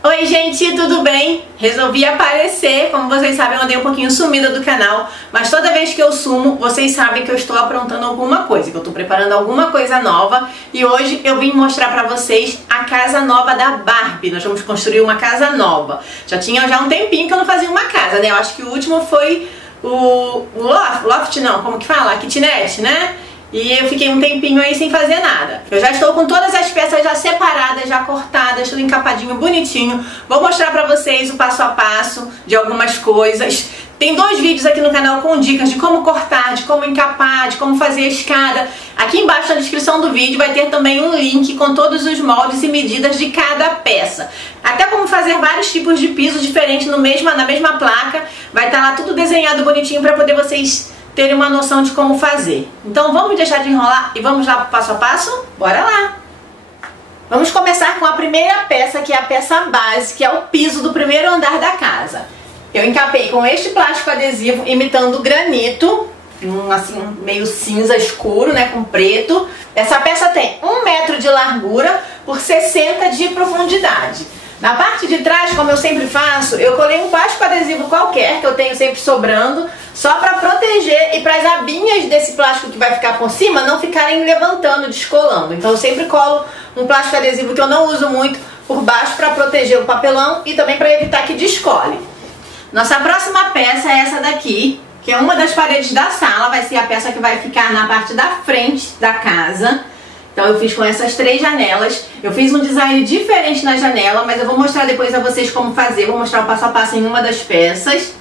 Oi gente, tudo bem? Resolvi aparecer, como vocês sabem eu andei um pouquinho sumida do canal, mas toda vez que eu sumo, vocês sabem que eu estou aprontando alguma coisa, que eu estou preparando alguma coisa nova e hoje eu vim mostrar pra vocês a casa nova da Barbie. Nós vamos construir uma casa nova. Já tinha um tempinho que eu não fazia uma casa, né? Eu acho que o último foi o loft não, como que fala? A kitnet, né? E eu fiquei um tempinho aí sem fazer nada. Eu já estou com todas as peças já separadas, já cortadas, tudo encapadinho, bonitinho. Vou mostrar pra vocês o passo a passo de algumas coisas. Tem 2 vídeos aqui no canal com dicas de como cortar, de como encapar, de como fazer a escada. Aqui embaixo na descrição do vídeo vai ter também um link com todos os moldes e medidas de cada peça. Até como fazer vários tipos de piso diferentes na mesma placa. Vai estar lá tudo desenhado bonitinho para poder vocês terem uma noção de como fazer. Então vamos deixar de enrolar e vamos lá pro passo a passo? Bora lá! Vamos começar com a primeira peça, que é a peça base, que é o piso do primeiro andar da casa. Eu encapei com este plástico adesivo imitando granito, assim meio cinza escuro, né, com preto. Essa peça tem 1 metro de largura por 60 de profundidade. Na parte de trás, como eu sempre faço, eu colei um plástico adesivo qualquer, que eu tenho sempre sobrando, só para proteger e para as abinhas desse plástico que vai ficar por cima não ficarem levantando, descolando. Então eu sempre colo um plástico adesivo que eu não uso muito por baixo para proteger o papelão e também para evitar que descole. Nossa próxima peça é essa daqui, que é uma das paredes da sala, vai ser a peça que vai ficar na parte da frente da casa. Então eu fiz com essas 3 janelas, eu fiz um design diferente na janela, mas eu vou mostrar depois a vocês como fazer, vou mostrar o passo a passo em uma das peças.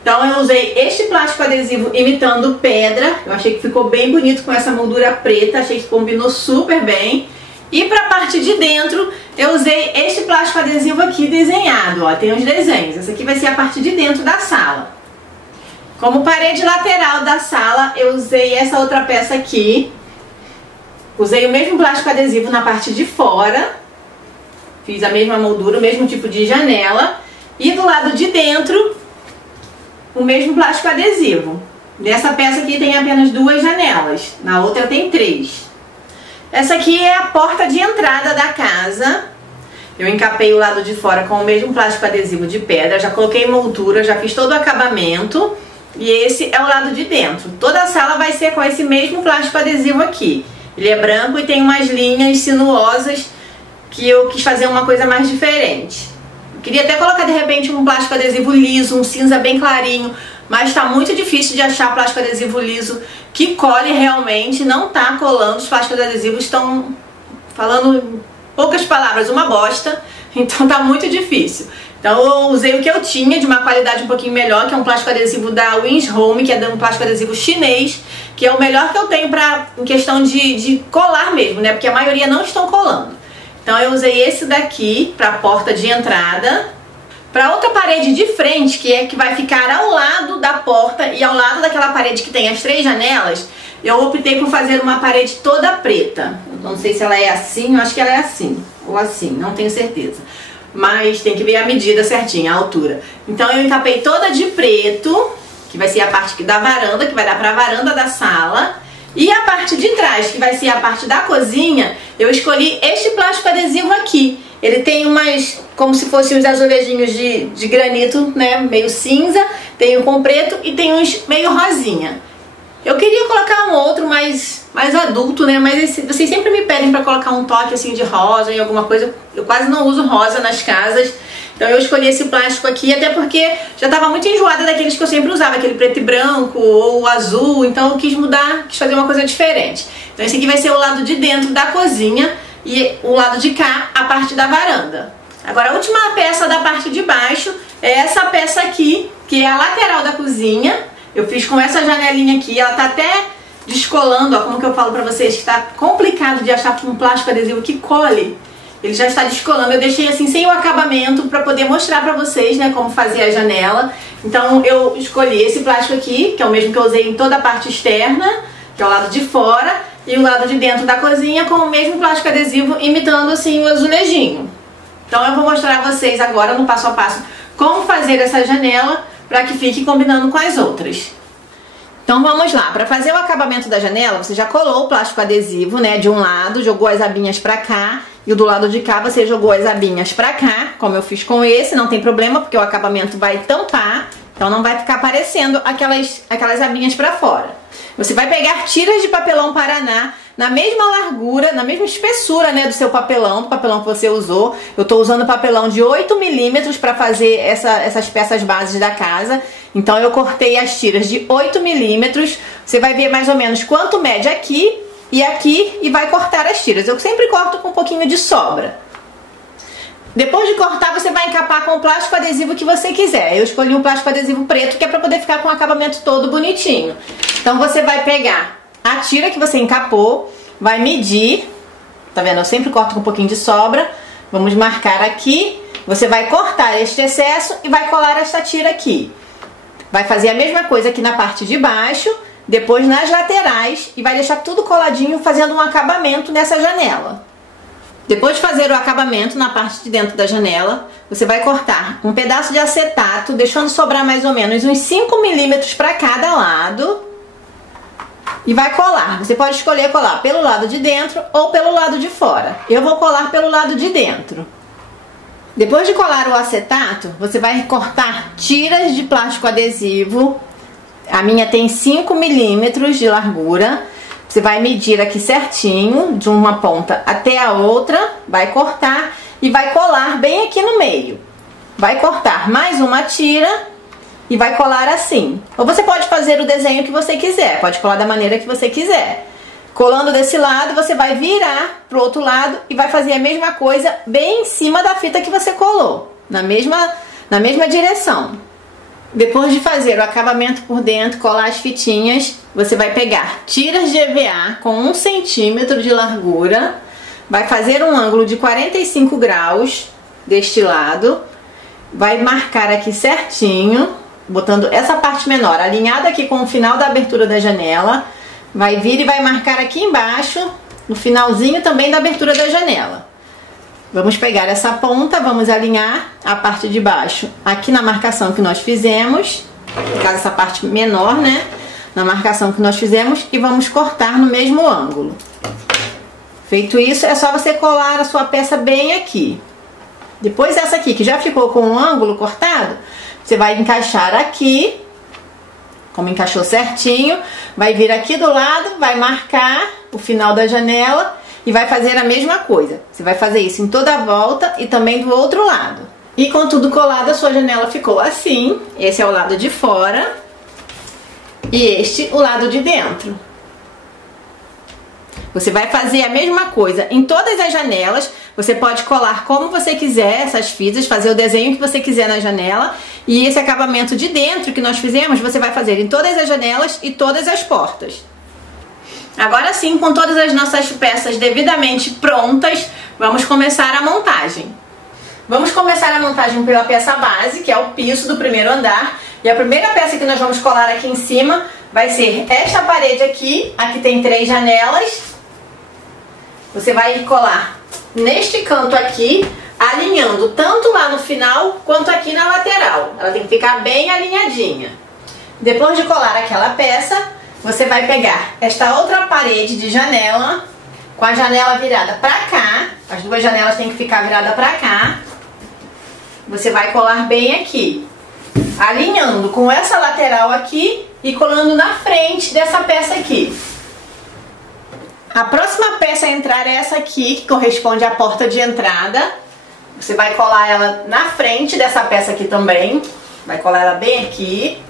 Então eu usei este plástico adesivo imitando pedra, eu achei que ficou bem bonito com essa moldura preta, achei que combinou super bem. E para a parte de dentro eu usei este plástico adesivo aqui desenhado, ó, tem os desenhos, essa aqui vai ser a parte de dentro da sala. Como parede lateral da sala eu usei essa outra peça aqui. Usei o mesmo plástico adesivo na parte de fora, fiz a mesma moldura, o mesmo tipo de janela, e do lado de dentro o mesmo plástico adesivo. Nessa peça aqui tem apenas 2 janelas, na outra tem 3. Essa aqui é a porta de entrada da casa. Eu encapei o lado de fora com o mesmo plástico adesivo de pedra, já coloquei moldura, já fiz todo o acabamento, e esse é o lado de dentro. Toda a sala vai ser com esse mesmo plástico adesivo aqui. Ele é branco e tem umas linhas sinuosas que eu quis fazer uma coisa mais diferente. Eu queria até colocar de repente um plástico adesivo liso, um cinza bem clarinho, mas tá muito difícil de achar plástico adesivo liso que cole realmente, não tá colando. Os plásticos adesivos estão, falando em poucas palavras, uma bosta, então tá muito difícil. Então eu usei o que eu tinha de uma qualidade um pouquinho melhor, que é um plástico adesivo da Wins Home, que é um plástico adesivo chinês, que é o melhor que eu tenho em questão de colar mesmo, né? Porque a maioria não estão colando. Então eu usei esse daqui para a porta de entrada. Para outra parede de frente, que vai ficar ao lado da porta e ao lado daquela parede que tem as 3 janelas, eu optei por fazer uma parede toda preta. Eu não sei se ela é assim, eu acho que ela é assim, ou assim, não tenho certeza. Mas tem que ver a medida certinha, a altura. Então eu encapei toda de preto, que vai ser a parte da varanda, que vai dar para a varanda da sala. E a parte de trás, que vai ser a parte da cozinha, eu escolhi este plástico adesivo aqui. Ele tem umas, como se fossem os azulejinhos de granito, né, meio cinza. Tem um com preto e tem uns meio rosinha. Eu queria colocar um outro mais adulto, né? Mas vocês sempre me pedem pra colocar um toque assim de rosa em alguma coisa. Eu quase não uso rosa nas casas. Então eu escolhi esse plástico aqui, até porque já tava muito enjoada daqueles que eu sempre usava, aquele preto e branco ou azul. Então eu quis mudar, quis fazer uma coisa diferente. Então esse aqui vai ser o lado de dentro da cozinha e o lado de cá, a parte da varanda. Agora a última peça da parte de baixo é essa peça aqui, que é a lateral da cozinha. Eu fiz com essa janelinha aqui, ela tá até descolando, ó, como que eu falo pra vocês, que tá complicado de achar um plástico adesivo que cole. Ele já está descolando, eu deixei assim sem o acabamento pra poder mostrar pra vocês, né, como fazer a janela. Então eu escolhi esse plástico aqui, que é o mesmo que eu usei em toda a parte externa, que é o lado de fora, e o lado de dentro da cozinha com o mesmo plástico adesivo, imitando assim o azulejinho. Então eu vou mostrar a vocês agora no passo a passo como fazer essa janela para que fique combinando com as outras. Então vamos lá, para fazer o acabamento da janela, você já colou o plástico adesivo, né, de um lado, jogou as abinhas para cá e o do lado de cá você jogou as abinhas pra cá, como eu fiz com esse, não tem problema, porque o acabamento vai tampar, então não vai ficar aparecendo aquelas abinhas pra fora. Você vai pegar tiras de papelão Paraná na mesma largura, na mesma espessura, né, do seu papelão, do papelão que você usou. Eu tô usando papelão de 8 milímetros para fazer essas peças bases da casa. Então eu cortei as tiras de 8 milímetros. Você vai ver mais ou menos quanto mede aqui e vai cortar as tiras. Eu sempre corto com um pouquinho de sobra. Depois de cortar, você vai encapar com o plástico adesivo que você quiser. Eu escolhi um plástico adesivo preto, que é para poder ficar com o acabamento todo bonitinho. Então você vai pegar a tira que você encapou, vai medir, tá vendo? Eu sempre corto com um pouquinho de sobra. Vamos marcar aqui. Você vai cortar este excesso e vai colar esta tira aqui. Vai fazer a mesma coisa aqui na parte de baixo, depois nas laterais e vai deixar tudo coladinho, fazendo um acabamento nessa janela. Depois de fazer o acabamento na parte de dentro da janela, você vai cortar um pedaço de acetato, deixando sobrar mais ou menos uns 5 milímetros para cada lado. E vai colar. Você pode escolher colar pelo lado de dentro ou pelo lado de fora. Eu vou colar pelo lado de dentro. Depois de colar o acetato, você vai cortar tiras de plástico adesivo. A minha tem 5 milímetros de largura. Você vai medir aqui certinho, de uma ponta até a outra, vai cortar e vai colar bem aqui no meio. Vai cortar mais uma tira e vai colar assim. Ou você pode fazer o desenho que você quiser, pode colar da maneira que você quiser. Colando desse lado, você vai virar pro outro lado e vai fazer a mesma coisa bem em cima da fita que você colou, na mesma direção. Depois de fazer o acabamento por dentro, colar as fitinhas, você vai pegar tiras de EVA com 1 centímetro de largura, vai fazer um ângulo de 45 graus deste lado, vai marcar aqui certinho, botando essa parte menor alinhada aqui com o final da abertura da janela, vai vir e vai marcar aqui embaixo, no finalzinho também da abertura da janela. Vamos pegar essa ponta, vamos alinhar a parte de baixo aqui na marcação que nós fizemos, no caso essa parte menor, né? Na marcação que nós fizemos e vamos cortar no mesmo ângulo. Feito isso, é só você colar a sua peça bem aqui. Depois essa aqui, que já ficou com um ângulo cortado, você vai encaixar aqui, como encaixou certinho, vai vir aqui do lado, vai marcar o final da janela e vai fazer a mesma coisa. Você vai fazer isso em toda a volta e também do outro lado. E com tudo colado, a sua janela ficou assim. Esse é o lado de fora e este o lado de dentro. Você vai fazer a mesma coisa em todas as janelas. Você pode colar como você quiser essas fitas, fazer o desenho que você quiser na janela. E esse acabamento de dentro que nós fizemos, você vai fazer em todas as janelas e todas as portas. Agora sim, com todas as nossas peças devidamente prontas, vamos começar a montagem. Vamos começar a montagem pela peça base, que é o piso do primeiro andar. E a primeira peça que nós vamos colar aqui em cima vai ser esta parede aqui. Aqui tem 3 janelas. Você vai colar neste canto aqui, alinhando tanto lá no final quanto aqui na lateral. Ela tem que ficar bem alinhadinha. Depois de colar aquela peça, você vai pegar esta outra parede de janela, com a janela virada pra cá. As duas janelas têm que ficar viradas pra cá. Você vai colar bem aqui, alinhando com essa lateral aqui e colando na frente dessa peça aqui. A próxima peça a entrar é essa aqui, que corresponde à porta de entrada. Você vai colar ela na frente dessa peça aqui também. Vai colar ela bem aqui.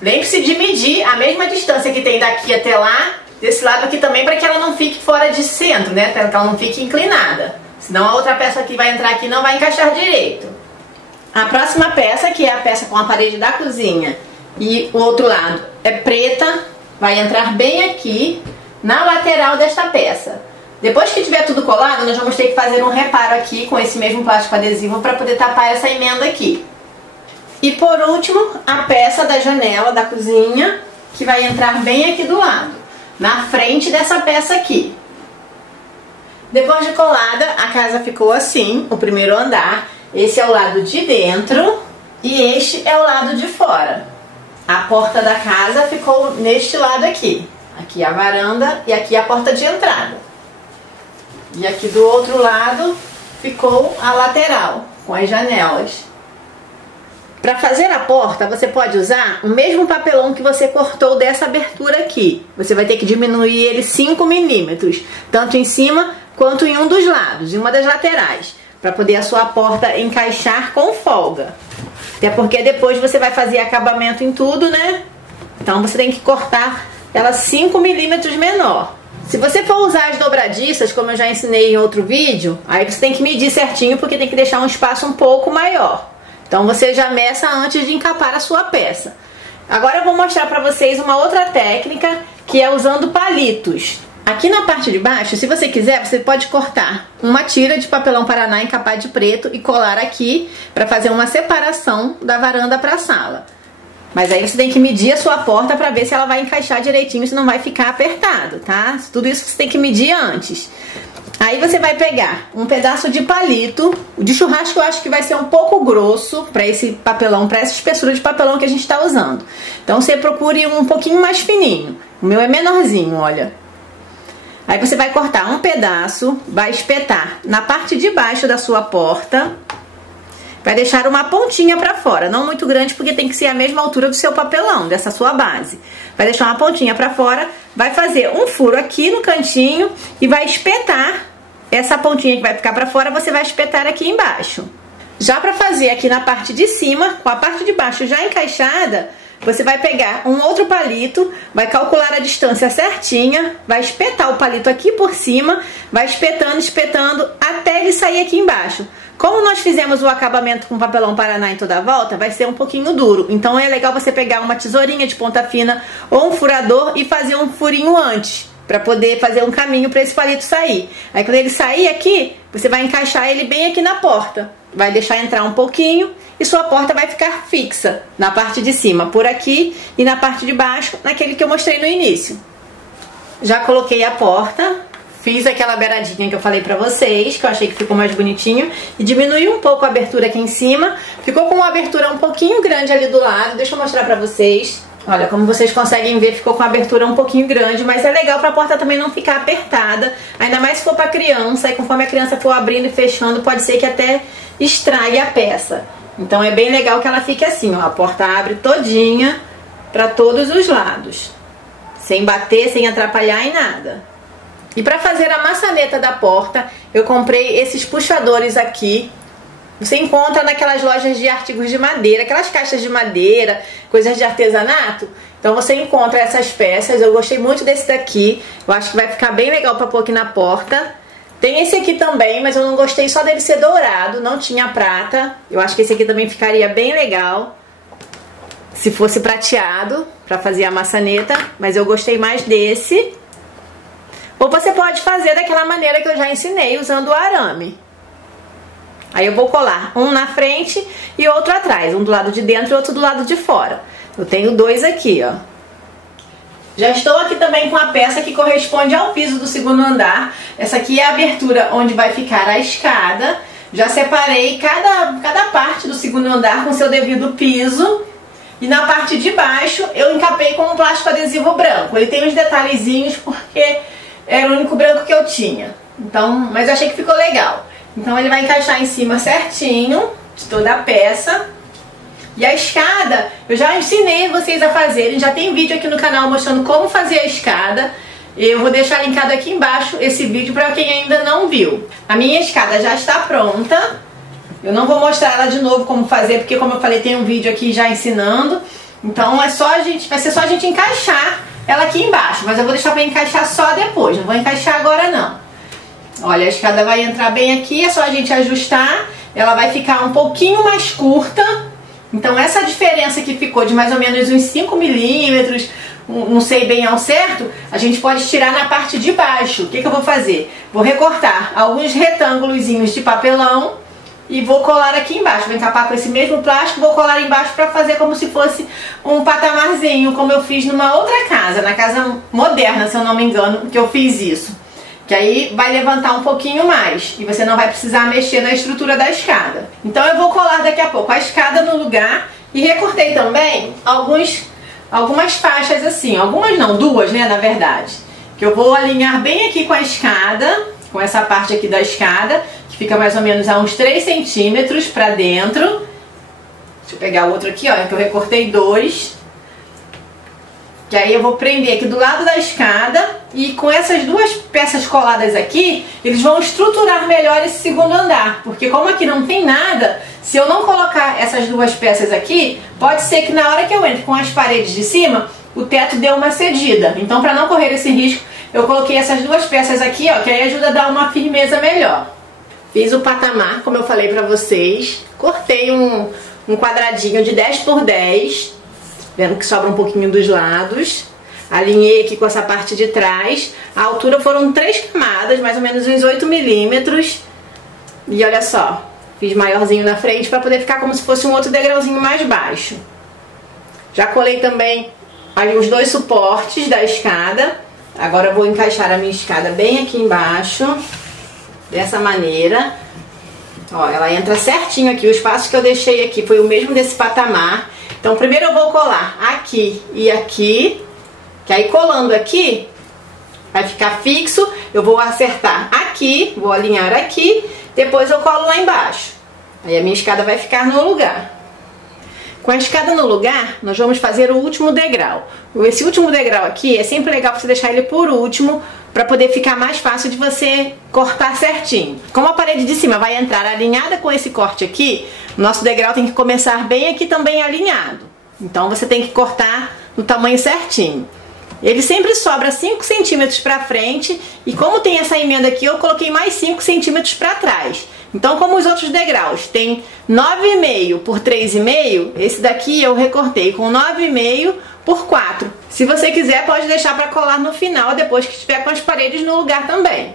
Lembre-se de medir a mesma distância que tem daqui até lá, desse lado aqui também, para que ela não fique fora de centro, né? Para que ela não fique inclinada. Senão a outra peça que vai entrar aqui não vai encaixar direito. A próxima peça, que é a peça com a parede da cozinha e o outro lado é preta, vai entrar bem aqui na lateral desta peça. Depois que tiver tudo colado, nós vamos ter que fazer um reparo aqui com esse mesmo plástico adesivo para poder tapar essa emenda aqui. E por último, a peça da janela da cozinha, que vai entrar bem aqui do lado, na frente dessa peça aqui. Depois de colada, a casa ficou assim, o primeiro andar. Esse é o lado de dentro e este é o lado de fora. A porta da casa ficou neste lado aqui. Aqui a varanda e aqui a porta de entrada. E aqui do outro lado ficou a lateral, com as janelas. Para fazer a porta, você pode usar o mesmo papelão que você cortou dessa abertura aqui. Você vai ter que diminuir ele 5 milímetros, tanto em cima quanto em um dos lados, em uma das laterais, para poder a sua porta encaixar com folga. Até porque depois você vai fazer acabamento em tudo, né? Então você tem que cortar ela 5 milímetros menor. Se você for usar as dobradiças, como eu já ensinei em outro vídeo, aí você tem que medir certinho, porque tem que deixar um espaço um pouco maior. Então você já meça antes de encapar a sua peça. Agora eu vou mostrar para vocês uma outra técnica, que é usando palitos. Aqui na parte de baixo, se você quiser, você pode cortar uma tira de papelão Paraná encapado de preto e colar aqui para fazer uma separação da varanda para a sala. Mas aí você tem que medir a sua porta para ver se ela vai encaixar direitinho, se não vai ficar apertado, tá? Tudo isso você tem que medir antes. Aí você vai pegar um pedaço de palito. O de churrasco eu acho que vai ser um pouco grosso para esse papelão, para essa espessura de papelão que a gente está usando. Então você procure um pouquinho mais fininho. O meu é menorzinho, olha. Aí você vai cortar um pedaço, vai espetar na parte de baixo da sua porta. Vai deixar uma pontinha para fora, não muito grande, porque tem que ser a mesma altura do seu papelão, dessa sua base. Vai deixar uma pontinha para fora, vai fazer um furo aqui no cantinho e vai espetar essa pontinha que vai ficar para fora, você vai espetar aqui embaixo. Já para fazer aqui na parte de cima, com a parte de baixo já encaixada, você vai pegar um outro palito, vai calcular a distância certinha, vai espetar o palito aqui por cima, vai espetando, espetando, até ele sair aqui embaixo. Como nós fizemos o acabamento com papelão Paraná em toda a volta, vai ser um pouquinho duro. Então é legal você pegar uma tesourinha de ponta fina ou um furador e fazer um furinho antes, para poder fazer um caminho para esse palito sair. Aí quando ele sair aqui, você vai encaixar ele bem aqui na porta. Vai deixar entrar um pouquinho e sua porta vai ficar fixa na parte de cima, por aqui, e na parte de baixo, naquele que eu mostrei no início. Já coloquei a porta. Fiz aquela beiradinha que eu falei pra vocês, que eu achei que ficou mais bonitinho, e diminui um pouco a abertura aqui em cima. Ficou com uma abertura um pouquinho grande ali do lado, deixa eu mostrar pra vocês. Olha, como vocês conseguem ver, ficou com a abertura um pouquinho grande, mas é legal pra porta também não ficar apertada, ainda mais se for pra criança, e conforme a criança for abrindo e fechando, pode ser que até estrague a peça. Então é bem legal que ela fique assim, ó, a porta abre todinha pra todos os lados, sem bater, sem atrapalhar em nada. E para fazer a maçaneta da porta, eu comprei esses puxadores aqui. Você encontra naquelas lojas de artigos de madeira, aquelas caixas de madeira, coisas de artesanato. Então você encontra essas peças. Eu gostei muito desse daqui. Eu acho que vai ficar bem legal para pôr aqui na porta. Tem esse aqui também, mas eu não gostei só dele ser dourado, não tinha prata. Eu acho que esse aqui também ficaria bem legal se fosse prateado, para fazer a maçaneta. Mas eu gostei mais desse. Ou você pode fazer daquela maneira que eu já ensinei, usando o arame. Aí eu vou colar um na frente e outro atrás, um do lado de dentro e outro do lado de fora. Eu tenho dois aqui, ó. Já estou aqui também com a peça que corresponde ao piso do segundo andar. Essa aqui é a abertura onde vai ficar a escada. Já separei cada parte do segundo andar com seu devido piso. E na parte de baixo eu encapei com um plástico adesivo branco. Ele tem uns detalhezinhos porque era o único branco que eu tinha. Então, mas eu achei que ficou legal. Então ele vai encaixar em cima certinho de toda a peça. E a escada, eu já ensinei vocês a fazerem. Já tem vídeo aqui no canal mostrando como fazer a escada. Eu vou deixar linkado aqui embaixo esse vídeo para quem ainda não viu. A minha escada já está pronta. Eu não vou mostrar ela de novo como fazer, porque como eu falei, tem um vídeo aqui já ensinando. Então vai ser só a gente encaixar ela aqui embaixo, mas eu vou deixar para encaixar só depois, não vou encaixar agora não. Olha, a escada vai entrar bem aqui, é só a gente ajustar, ela vai ficar um pouquinho mais curta. Então essa diferença que ficou de mais ou menos uns 5 milímetros, não sei bem ao certo, a gente pode tirar na parte de baixo. O que eu vou fazer? Vou recortar alguns retângulozinhos de papelão e vou colar aqui embaixo. Vou encapar com esse mesmo plástico, vou colar embaixo para fazer como se fosse um patamarzinho, como eu fiz numa outra casa, na casa moderna, se eu não me engano, que eu fiz isso. Que aí vai levantar um pouquinho mais e você não vai precisar mexer na estrutura da escada. Então eu vou colar daqui a pouco a escada no lugar e recortei também algumas faixas assim, algumas não, duas, né, na verdade. Que eu vou alinhar bem aqui com a escada, com essa parte aqui da escada, que fica mais ou menos a uns 3 centímetros pra dentro. Deixa eu pegar o outro aqui, ó, que eu recortei 2. Que aí eu vou prender aqui do lado da escada e com essas duas peças coladas aqui, eles vão estruturar melhor esse segundo andar. Porque como aqui não tem nada, se eu não colocar essas duas peças aqui, pode ser que na hora que eu entre com as paredes de cima, o teto dê uma cedida. Então, para não correr esse risco, eu coloquei essas duas peças aqui, ó, que aí ajuda a dar uma firmeza melhor. Fiz o patamar, como eu falei pra vocês. Cortei um quadradinho de 10 por 10. Vendo que sobra um pouquinho dos lados. Alinhei aqui com essa parte de trás. A altura foram 3 camadas, mais ou menos uns 8 milímetros. E olha só, fiz maiorzinho na frente para poder ficar como se fosse um outro degrauzinho mais baixo. Já colei também aí os 2 suportes da escada. Agora eu vou encaixar a minha escada bem aqui embaixo. Dessa maneira. Ó, ela entra certinho aqui. O espaço que eu deixei aqui foi o mesmo desse patamar. Então primeiro eu vou colar aqui e aqui, que aí colando aqui vai ficar fixo. Eu vou acertar aqui, vou alinhar aqui, depois eu colo lá embaixo. Aí a minha escada vai ficar no lugar. Com a escada no lugar, nós vamos fazer o último degrau. Esse último degrau aqui é sempre legal você deixar ele por último, para poder ficar mais fácil de você cortar certinho. Como a parede de cima vai entrar alinhada com esse corte aqui, o nosso degrau tem que começar bem aqui também alinhado. Então você tem que cortar no tamanho certinho. Ele sempre sobra 5 centímetros para frente e como tem essa emenda aqui, eu coloquei mais 5 centímetros para trás. Então, como os outros degraus tem 9,5 por 3,5, esse daqui eu recortei com 9,5 por 4. Se você quiser, pode deixar para colar no final, depois que estiver com as paredes no lugar também.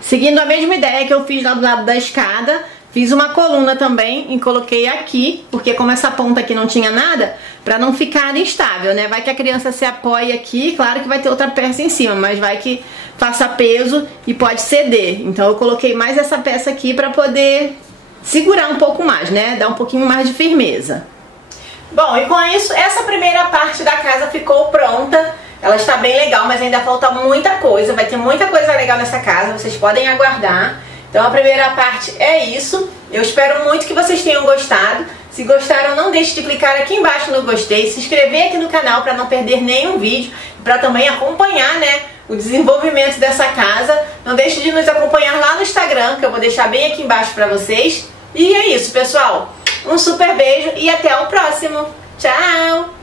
Seguindo a mesma ideia que eu fiz lá do lado da escada, fiz uma coluna também e coloquei aqui, porque como essa ponta aqui não tinha nada, para não ficar instável, né? Vai que a criança se apoia aqui, claro que vai ter outra peça em cima, mas vai que faça peso e pode ceder. Então eu coloquei mais essa peça aqui para poder segurar um pouco mais, né? Dar um pouquinho mais de firmeza. Bom, e com isso, essa primeira parte da casa ficou pronta. Ela está bem legal, mas ainda falta muita coisa. Vai ter muita coisa legal nessa casa, vocês podem aguardar. Então a primeira parte é isso. Eu espero muito que vocês tenham gostado. Se gostaram, não deixe de clicar aqui embaixo no gostei, se inscrever aqui no canal para não perder nenhum vídeo, para também acompanhar, né, o desenvolvimento dessa casa. Não deixe de nos acompanhar lá no Instagram, que eu vou deixar bem aqui embaixo para vocês. E é isso, pessoal. Um super beijo e até o próximo. Tchau!